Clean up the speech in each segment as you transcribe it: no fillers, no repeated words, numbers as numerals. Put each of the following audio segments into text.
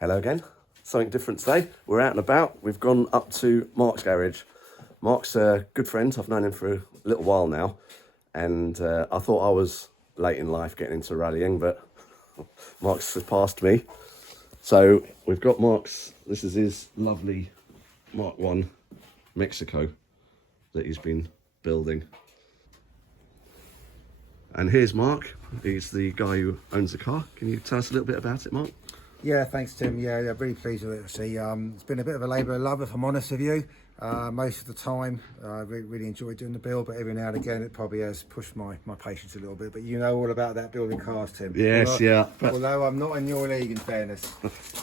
Hello again. Something different today. We're out and about. We've gone up to Mark's garage. Mark's a good friend. I've known him for a little while now, and I thought I was late in life getting into rallying, but Mark's surpassed me. So we've got Mark's. This is his lovely MK1 Mexico that he's been building. And here's Mark. He's the guy who owns the car. Can you tell us a little bit about it, Mark? Yeah, thanks, Tim. Yeah, really pleased with it. See, it's been a bit of a labour of love, if I'm honest with you. Most of the time, I really enjoyed doing the build, but every now and again, it probably has pushed my patience a little bit. But you know all about that building cars, Tim. Yes, yeah. Although I'm not in your league, in fairness.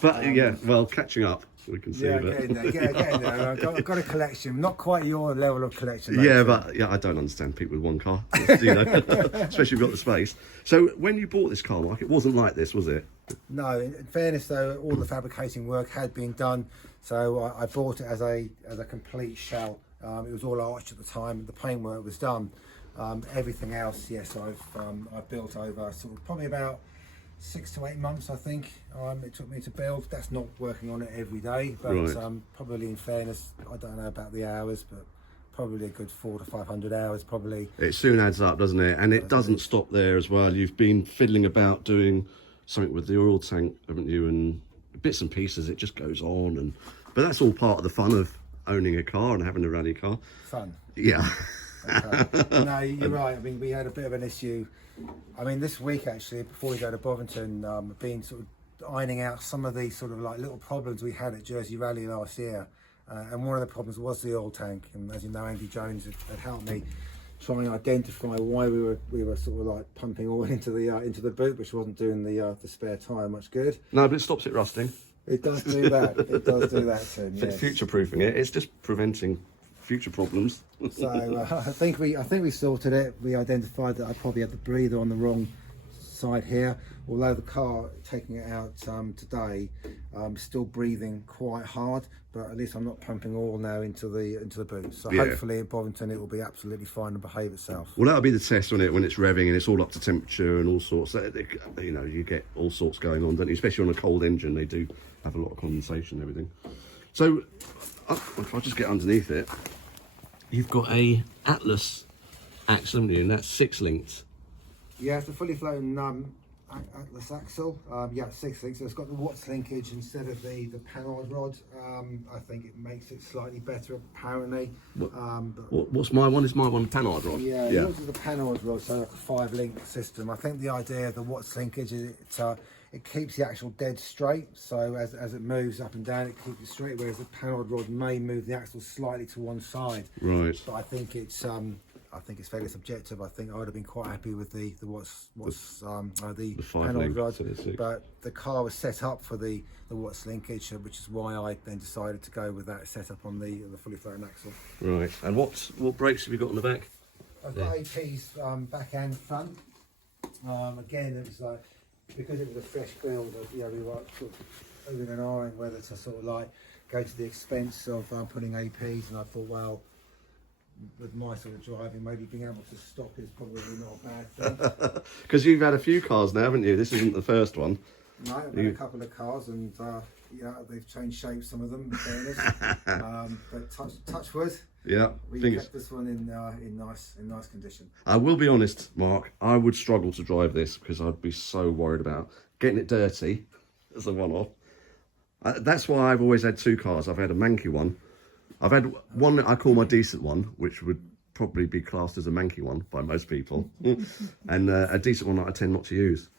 But yeah, well, catching up, we can see. Yeah, but... getting there. I've got a collection, not quite your level of collection. Though, yeah, Tim. but yeah, I don't understand people with one car, you know, especially if you've got the space. So when you bought this car, Mark, it wasn't like this, was it? No, in fairness though, all the fabricating work had been done, so I bought it as a complete shell. It was all arched at the time. The paintwork was done. Everything else, yes, I've built over sort of probably about 6 to 8 months, I think. It took me to build. That's not working on it every day, but right. Probably in fairness, I don't know about the hours, but probably a good 400 to 500 hours probably. It soon adds up, doesn't it? And it doesn't stop there as well. You've been fiddling about doing something with the oil tank, haven't you? And bits and pieces, it just goes on. But that's all part of the fun of owning a car and having a rally car. Fun. Yeah. Okay. No, you're right. I mean, we had a bit of an issue. I mean, this week actually, before we go to Bovington, I've been sort of ironing out some of the sort of like little problems we had at Jersey Rally last year. And one of the problems was the oil tank. And as you know, Andy Jones had helped me try and identify why we were sort of like pumping oil into the boot, which wasn't doing the spare tyre much good. No, but it stops it rusting. It does do that. It does do that, Tim. Yes. Future-proofing it. It's just preventing future problems. So I think we sorted it. We identified that I probably had the breather on the wrong side here. Although the car, taking it out today, still breathing quite hard, but at least I'm not pumping oil now into the boot. So yeah. Hopefully at Bovington it will be absolutely fine and behave itself. Well, that'll be the test, won't it, when it's revving and it's all up to temperature and all sorts. You know, you get all sorts going on, don't you? Especially on a cold engine, they do have a lot of condensation and everything. So if I just get underneath it, you've got a Atlas axle, haven't you? And that's 6 links. Yeah, it's a fully flown Atlas axle. Yeah, 6 links. So it's got the Watts linkage instead of the panhard rod. I think it makes it slightly better, apparently. What's my one? Is my one panhard rod? Yeah, yours is the panhard rod, so like a 5-link system. I think the idea of the Watts linkage is it keeps the axle dead straight. So as it moves up and down, it keeps it straight. Whereas the panhard rod may move the axle slightly to one side. Right. But I think it's fairly subjective. I think I would have been quite happy with the panhard rod, but the car was set up for the Watts linkage, which is why I then decided to go with that setup on the fully flown axle. Right. And what brakes have you got on the back? I've got APs back and front. Again, it was like, because it was a fresh build, we were sort of moving and ahhing whether to sort of like go to the expense of putting APs, and I thought, well, with my sort of driving, maybe being able to stop is probably not a bad thing. Because you've had a few cars now, haven't you? This isn't the first one. No, I've had a couple of cars, and yeah, they've changed shape, some of them, in fairness. But touch wood. Yeah, we kept this one in nice condition. I will be honest, Mark, I would struggle to drive this because I'd be so worried about getting it dirty as a one-off. That's why I've always had 2 cars. I've had a manky one. I've had one that I call my decent one, which would probably be classed as a manky one by most people, and a decent one that I tend not to use.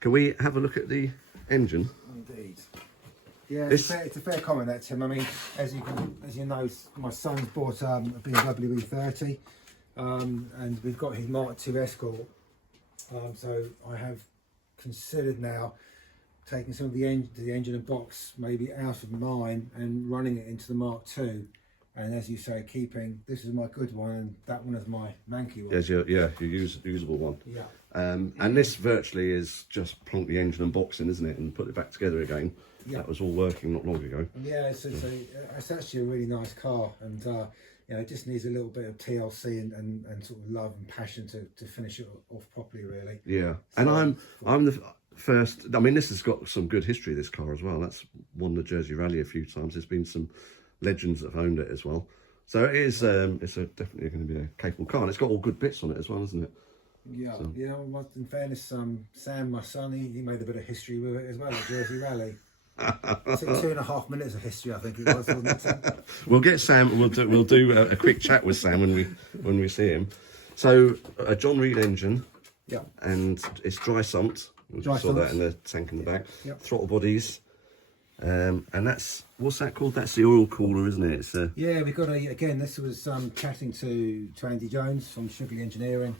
Can we have a look at the engine? Indeed. Yeah, it's a fair comment, that, Tim. I mean, as you know, my son's bought a BMW E30, and we've got his Mark II Escort. So I have considered now taking some of the engine and box maybe out of mine and running it into the Mark II. And as you say, this is my good one and that one is my manky one. Yes, your usable one. Yeah. And this virtually is just plonk the engine and box in, isn't it, and put it back together again. Yeah. That was all working not long ago. Yeah, it's actually a really nice car, and it just needs a little bit of TLC and sort of love and passion to finish it off properly, really. Yeah, so, and first, I mean, this has got some good history, this car as well. That's won the Jersey Rally a few times. There's been some legends that have owned it as well. So it is, definitely going to be a capable car. And it's got all good bits on it as well, isn't it? Yeah, so. Yeah. Well, in fairness, Sam, my son, he made a bit of history with it as well at Jersey Rally. It took 2.5 minutes of history, I think it was, wasn't it? We'll get Sam. We'll do a quick chat with Sam when we see him. So a John Reed engine. Yeah. And it's dry sumped. We saw that in the tank in the back. Yep. Throttle bodies. And that's, what's that called? That's the oil cooler, isn't it? It's yeah, we've got again, this was chatting to Andy Jones from Sugarly Engineering.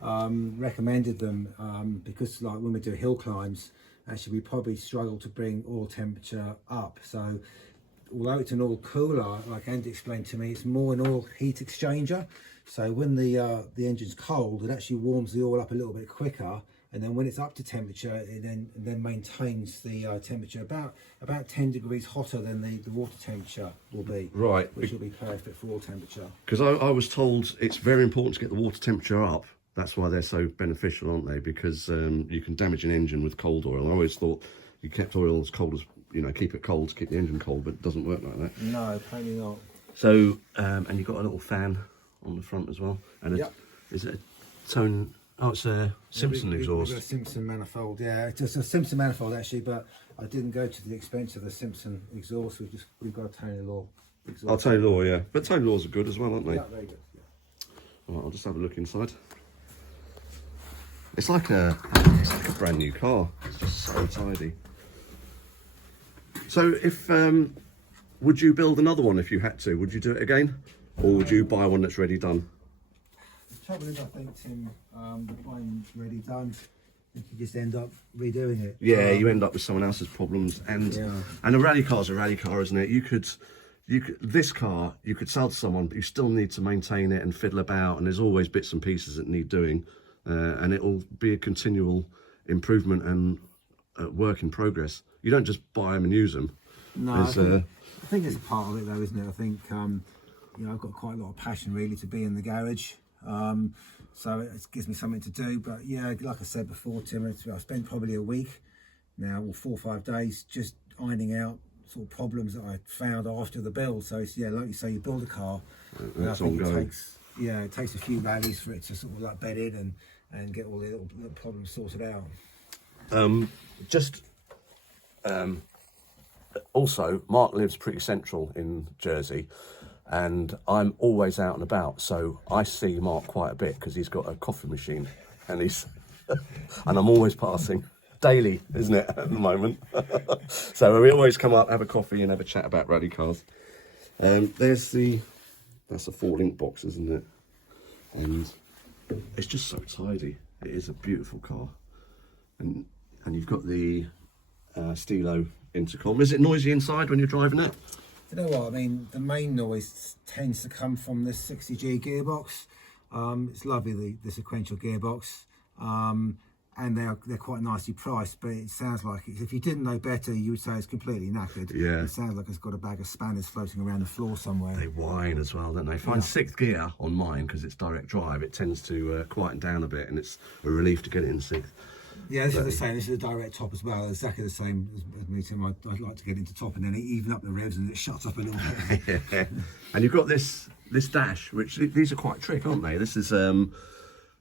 Recommended them because, like, when we do hill climbs, actually we probably struggle to bring oil temperature up. So although it's an oil cooler, like Andy explained to me, it's more an oil heat exchanger. So when the engine's cold, it actually warms the oil up a little bit quicker, and then when it's up to temperature, it then maintains the temperature about 10 degrees hotter than the water temperature will be. Right. Which will be perfect for oil temperature. Because I was told it's very important to get the water temperature up. That's why they're so beneficial, aren't they? Because you can damage an engine with cold oil. I always thought you kept oil as cold as, keep it cold to keep the engine cold, but it doesn't work like that. No, apparently not. So, and you've got a little fan on the front as well. And yep. Is it a tone? Oh, it's a Simpson exhaust. We've got a Simpson manifold, yeah. It's just a Simpson manifold actually, but I didn't go to the expense of the Simpson exhaust. We've got a Tony Law exhaust. Oh, Tony Law, yeah. But Tony Laws are good as well, aren't they? Yeah, very good. Yeah. Right, I'll just have a look inside. It's like a brand new car. It's just so tidy. So if would you build another one if you had to? Would you do it again, or would you buy one that's ready done? The trouble is, I think, Tim, buying ready done, you just end up redoing it. Yeah, you end up with someone else's problems, and a rally car's a rally car, isn't it? You could this car you could sell to someone, but you still need to maintain it and fiddle about, and there's always bits and pieces that need doing. And it'll be a continual improvement and work in progress. You don't just buy them and use them. No, I think it's a part of it though, isn't it? I think I've got quite a lot of passion really to be in the garage, so it gives me something to do. But yeah, like I said before, Tim, I spent probably a week now, or 4 or 5 days, just ironing out sort of problems that I found after the build. So it's, yeah, like you say, you build a car, and I think it takes a few rallies for it to sort of like bed in and get all the little problems sorted out. Also, Mark lives pretty central in Jersey, and I'm always out and about, so I see Mark quite a bit because he's got a coffee machine, and and I'm always passing daily, isn't it, at the moment? So we always come up, have a coffee, and have a chat about rally cars. That's a 4-link box, isn't it? And it's just so tidy. It is a beautiful car, and you've got the Stilo intercom. Is it noisy inside when you're driving it? You know what I mean? The main noise tends to come from this 60G gearbox. It's lovely, the sequential gearbox, and they're quite nicely priced. But it sounds like if you didn't know better, you would say it's completely knackered. Yeah, it sounds like it's got a bag of spanners floating around the floor somewhere. They whine as well, don't they? Find 6th gear on mine because it's direct drive. It tends to quieten down a bit, and it's a relief to get it in 6th. Yeah, this is the same. This is a direct top as well. Exactly the same as me, Tim. I'd like to get into top and then even up the revs, and it shuts up a little bit. Yeah. And you've got this dash, which these are quite trick, aren't they? This is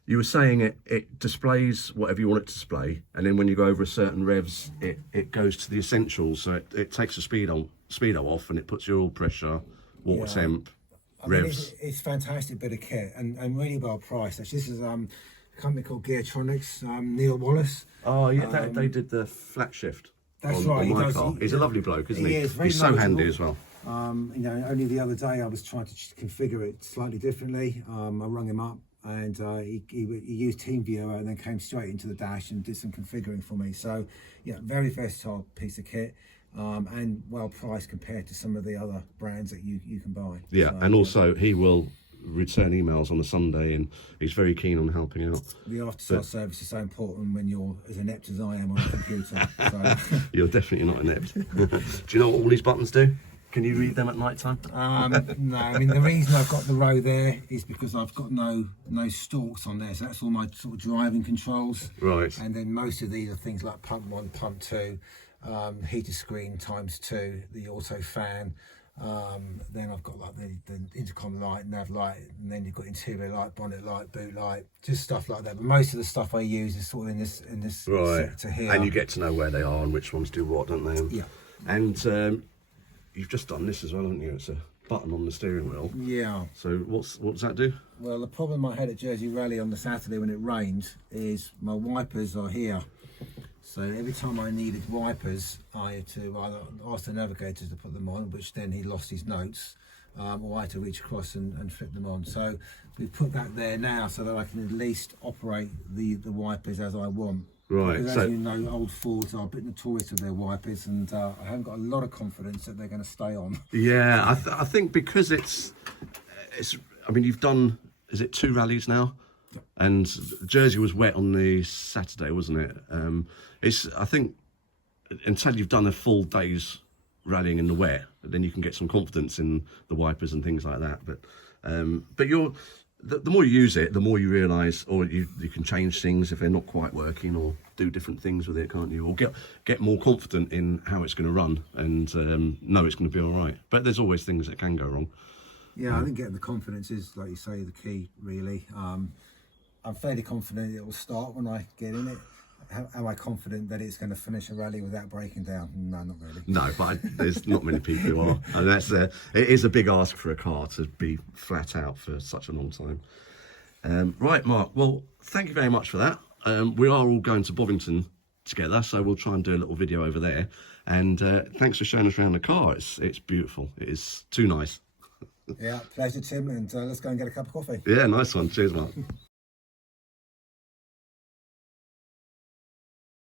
you were saying it displays whatever you want it to display, and then when you go over a certain revs, it goes to the essentials. So it takes the speedo off, and it puts your oil pressure, water temp, revs. It's fantastic bit of kit, and really well priced. Actually, this is a company called Geartronics, Neil Wallace. Oh yeah, they did the flat shift. That's right. On my car. He's a lovely bloke, isn't he? He's so handy as well. Only the other day I was trying to configure it slightly differently. I rung him up, and he used TeamViewer and then came straight into the dash and did some configuring for me. So yeah, very versatile piece of kit, and well priced compared to some of the other brands that you can buy. Yeah, so, and also he will return emails on a Sunday, and he's very keen on helping out. The after-sales service is so important when you're as inept as I am on a computer. So. You're definitely not inept. Do you know what all these buttons do? Can you read them at night time? No, I mean the reason I've got the row there is because I've got no stalks on there, so that's all my sort of driving controls. Right. And then most of these are things like pump 1, pump 2, heater screen ×2, the auto fan. Then I've got like the intercom light, nav light, and then you've got interior light, bonnet light, boot light, just stuff like that. But most of the stuff I use is sort of in this Right. sector here. And you get to know where they are and which ones do what, don't they? Yeah. And you've just done this as well, haven't you? It's a button on the steering wheel. Yeah. So what does that do? Well, the problem I had at Jersey Rally on the Saturday when it rained is my wipers are here. So every time I needed wipers, I had to either ask the navigator to put them on, which then he lost his notes, or I had to reach across and flip them on. So we've put that there now so that I can at least operate the wipers as I want. Right. Because So as you know, old Fords are a bit notorious with their wipers, and I haven't got a lot of confidence that they're going to stay on. yeah, I think because it's. I mean, you've done. Is it 2 rallies now? And Jersey was wet on the Saturday, wasn't it? I think until you've done a full day's rallying in the wet, then you can get some confidence in the wipers and things like that. But the more you use it, the more you realise, or you can change things if they're not quite working, or do different things with it, can't you? Or get more confident in how it's going to run and know it's going to be all right. But there's always things that can go wrong. Yeah, I think getting the confidence is, like you say, the key, really. I'm fairly confident it will start when I get in it. Am I confident that it's going to finish a rally without breaking down? No, not really. No, but there's not many people who are. And it is a big ask for a car to be flat out for such a long time. Right, Mark, well, thank you very much for that. We are all going to Bovington together, so we'll try and do a little video over there. And thanks for showing us around the car. It's beautiful. It is too nice. Yeah, pleasure, Tim, and let's go and get a cup of coffee. Yeah, nice one. Cheers, Mark.